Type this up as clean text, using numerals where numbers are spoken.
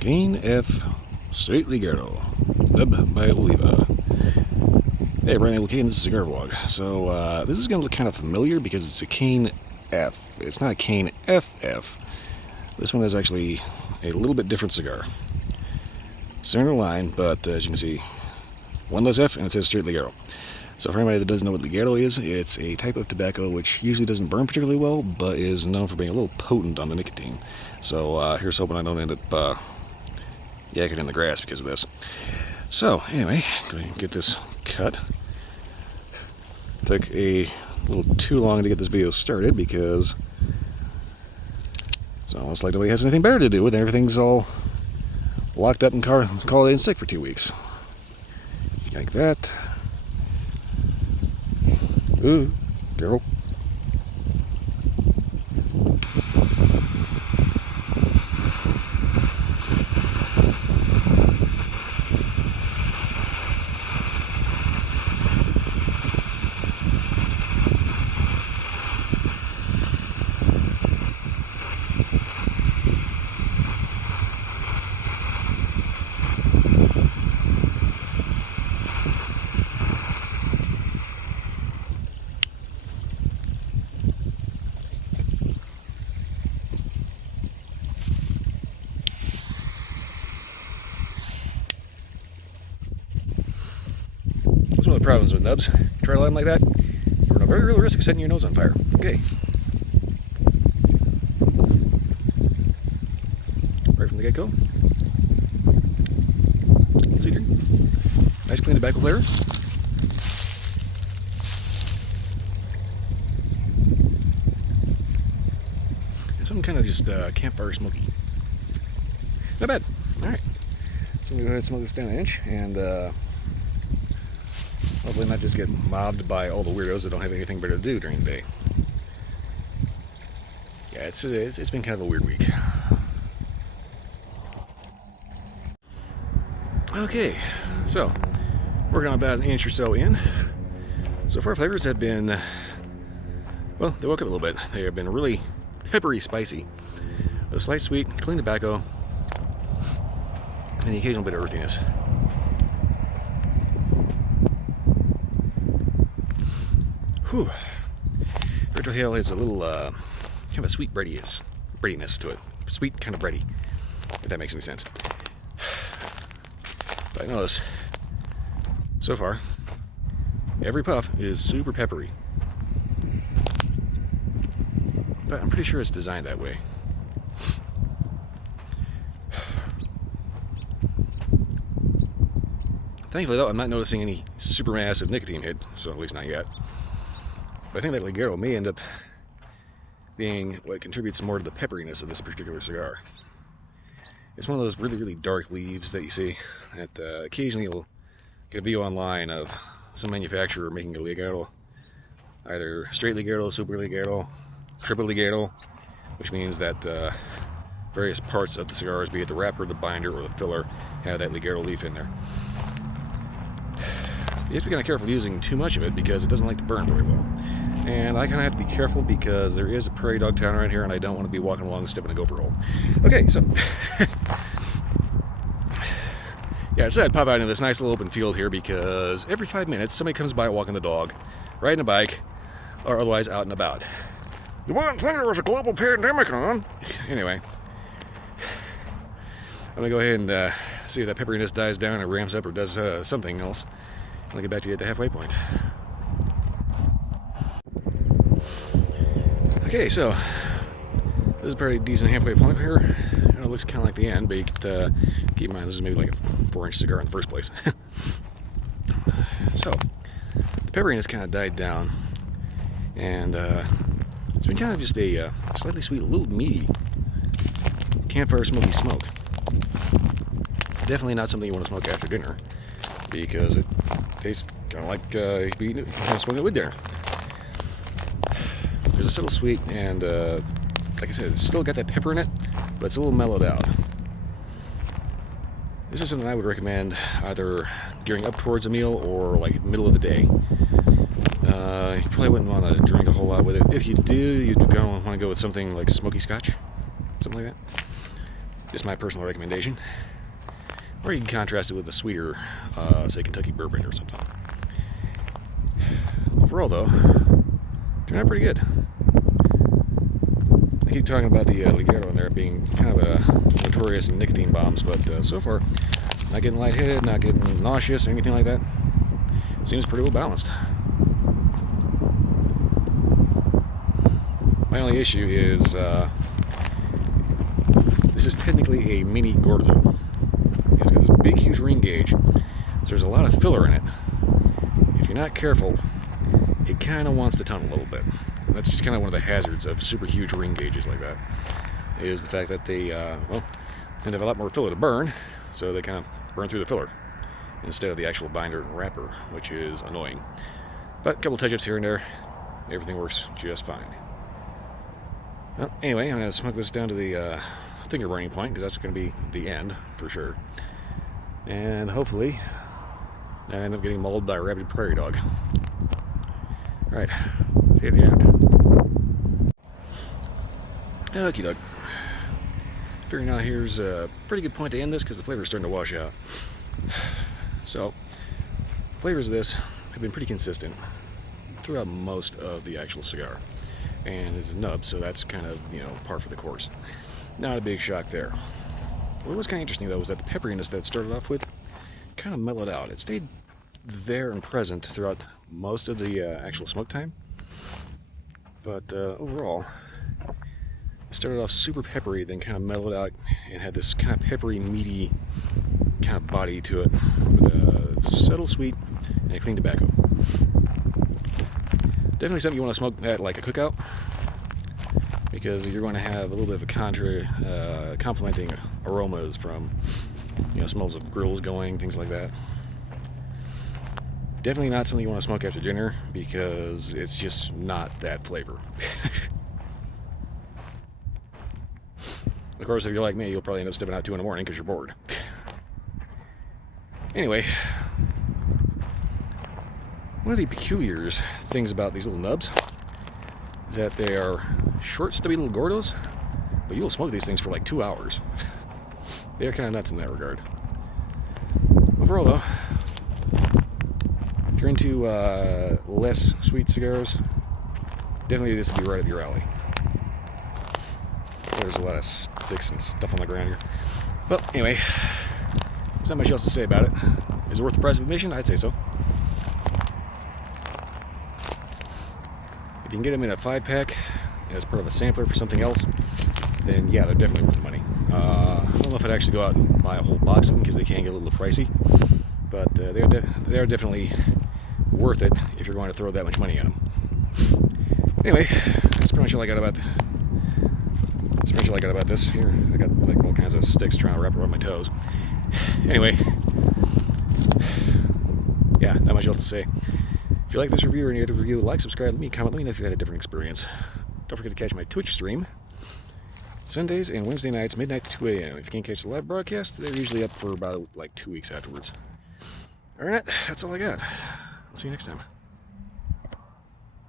Cain F. Straight Ligero, dubbed by Oliva. Hey, Brian Cain, this is Cigar vlog. So, this is going to look kind of familiar because it's a Cain F. It's not a Cain FF. This one is actually a little bit different cigar. Similar line, but as you can see, one less F and it says Straight Ligero. So for anybody that doesn't know what Ligero is, it's a type of tobacco which usually doesn't burn particularly well, but is known for being a little potent on the nicotine. So here's hoping I don't end up yakking in the grass because of this. So anyway, go ahead and get this cut. Took a little too long to get this video started because it's almost like nobody has anything better to do with it. Everything's all locked up and called in sick for 2 weeks. Like that. Ooh, careful. That's one of the problems with nubs. You try to light them like that, you run a very real risk of setting your nose on fire. Okay. Right from the get-go. Cedar. Nice clean tobacco flavor. This one kind of just campfire smoky. Not bad. Alright. So I'm going to go ahead and smoke this down an inch and hopefully not just get mobbed by all the weirdos that don't have anything better to do during the day. Yeah, it's been kind of a weird week. Okay, so we're going about an inch or so in. So far flavors have been, well, they woke up a little bit. They have been really peppery spicy. A slight sweet, clean tobacco, and the occasional bit of earthiness. Whew. Retrohale has a little kind of a sweet breadiness to it. Sweet, kind of bready, if that makes any sense. But I notice, so far, every puff is super peppery. But I'm pretty sure it's designed that way. Thankfully though, I'm not noticing any super massive nicotine hit, so at least not yet. But I think that Ligero may end up being what contributes more to the pepperiness of this particular cigar. It's one of those really, really dark leaves that you see that occasionally you'll get a video online of some manufacturer making a Ligero, either straight Ligero, super Ligero, triple Ligero, which means that various parts of the cigars, be it the wrapper, the binder, or the filler, have that Ligero leaf in there. You have to be kind of careful using too much of it because it doesn't like to burn very well. And I kind of have to be careful because there is a prairie dog town around here and I don't want to be walking along and stepping a gopher hole. Okay, so yeah, I decided to pop out into this nice little open field here because every 5 minutes somebody comes by walking the dog, riding a bike, or otherwise out and about. You wouldn't think there was a global pandemic on. Anyway, I'm gonna go ahead and see if that pepperiness dies down or ramps up or does something else. I'll get back to you at the halfway point. Okay, so this is a pretty decent halfway point here. And it looks kind of like the end, but you could keep in mind this is maybe like a 4-inch cigar in the first place. So the pepperiness kind of died down, and it's been kind of just a slightly sweet, little meaty campfire smoky smoke. Definitely not something you want to smoke after dinner because it tastes kind of like you could be kind of smoking wood there. There's a subtle sweet, and like I said, it's still got that pepper in it, but it's a little mellowed out. This is something I would recommend either gearing up towards a meal or like middle of the day. You probably wouldn't want to drink a whole lot with it. If you do, you'd want to go with something like smoky scotch, something like that. Just my personal recommendation. Or you can contrast it with a sweeter, say Kentucky bourbon or something. Overall, though, turned out pretty good. I keep talking about the Ligero in there being kind of a notorious nicotine bombs, but so far, not getting lightheaded, not getting nauseous, anything like that. Seems pretty well balanced. My only issue is this is technically a mini Gordo. It's got this big, huge ring gauge, so there's a lot of filler in it. If you're not careful, it kind of wants to tunnel a little bit. And that's just kind of one of the hazards of super huge ring gauges like that, is the fact that they, well, tend to have a lot more filler to burn, so they kind of burn through the filler instead of the actual binder and wrapper, which is annoying. But a couple touch-ups here and there, everything works just fine. Well, anyway, I'm going to smoke this down to the finger burning point, because that's going to be the end, for sure. And hopefully, I end up getting mauled by a rabid prairie dog. Alright, see you at the end. Okie doke. Figuring out here's a pretty good point to end this, because the flavor's starting to wash out. So, flavors of this have been pretty consistent throughout most of the actual cigar. And it's a nub, so that's kind of, you know, par for the course. Not a big shock there. What was kind of interesting, though, was that the pepperiness that it started off with kind of mellowed out. It stayed there and present throughout most of the actual smoke time. But overall, it started off super peppery, then kind of mellowed out and had this kind of peppery, meaty kind of body to it, with a subtle sweet and a clean tobacco. Definitely something you want to smoke at like a cookout, because you're going to have a little bit of a complementing aromas from, you know, smells of grills going, things like that. Definitely not something you want to smoke after dinner, because it's just not that flavor. Of course, if you're like me, you'll probably end up stepping out 2 in the morning because you're bored. Anyway, one of the peculiar things about these little nubs is that they are short, stubby little Gordos, but you'll smoke these things for like 2 hours. They're kind of nuts in that regard. Overall, though, if you're into less sweet cigars, definitely this would be right up your alley. There's a lot of sticks and stuff on the ground here. But anyway, there's not much else to say about it. Is it worth the price of admission? I'd say so. If you can get them in a 5-pack as part of a sampler for something else, then yeah, they're definitely worth the money. I don't know if I'd actually go out and buy a whole box of them, because they can get a little pricey, but they are definitely worth it if you're going to throw that much money at them. Anyway, that's pretty much all I got about this. Here, I got like all kinds of sticks trying to wrap around my toes. Anyway, yeah, not much else to say. If you like this review or any other review, like, subscribe, leave me a comment, let me know if you had a different experience. Don't forget to catch my Twitch stream Sundays and Wednesday nights, midnight to 2 a.m. If you can't catch the live broadcast, they're usually up for about like 2 weeks afterwards. Alright, that's all I got. I'll see you next time.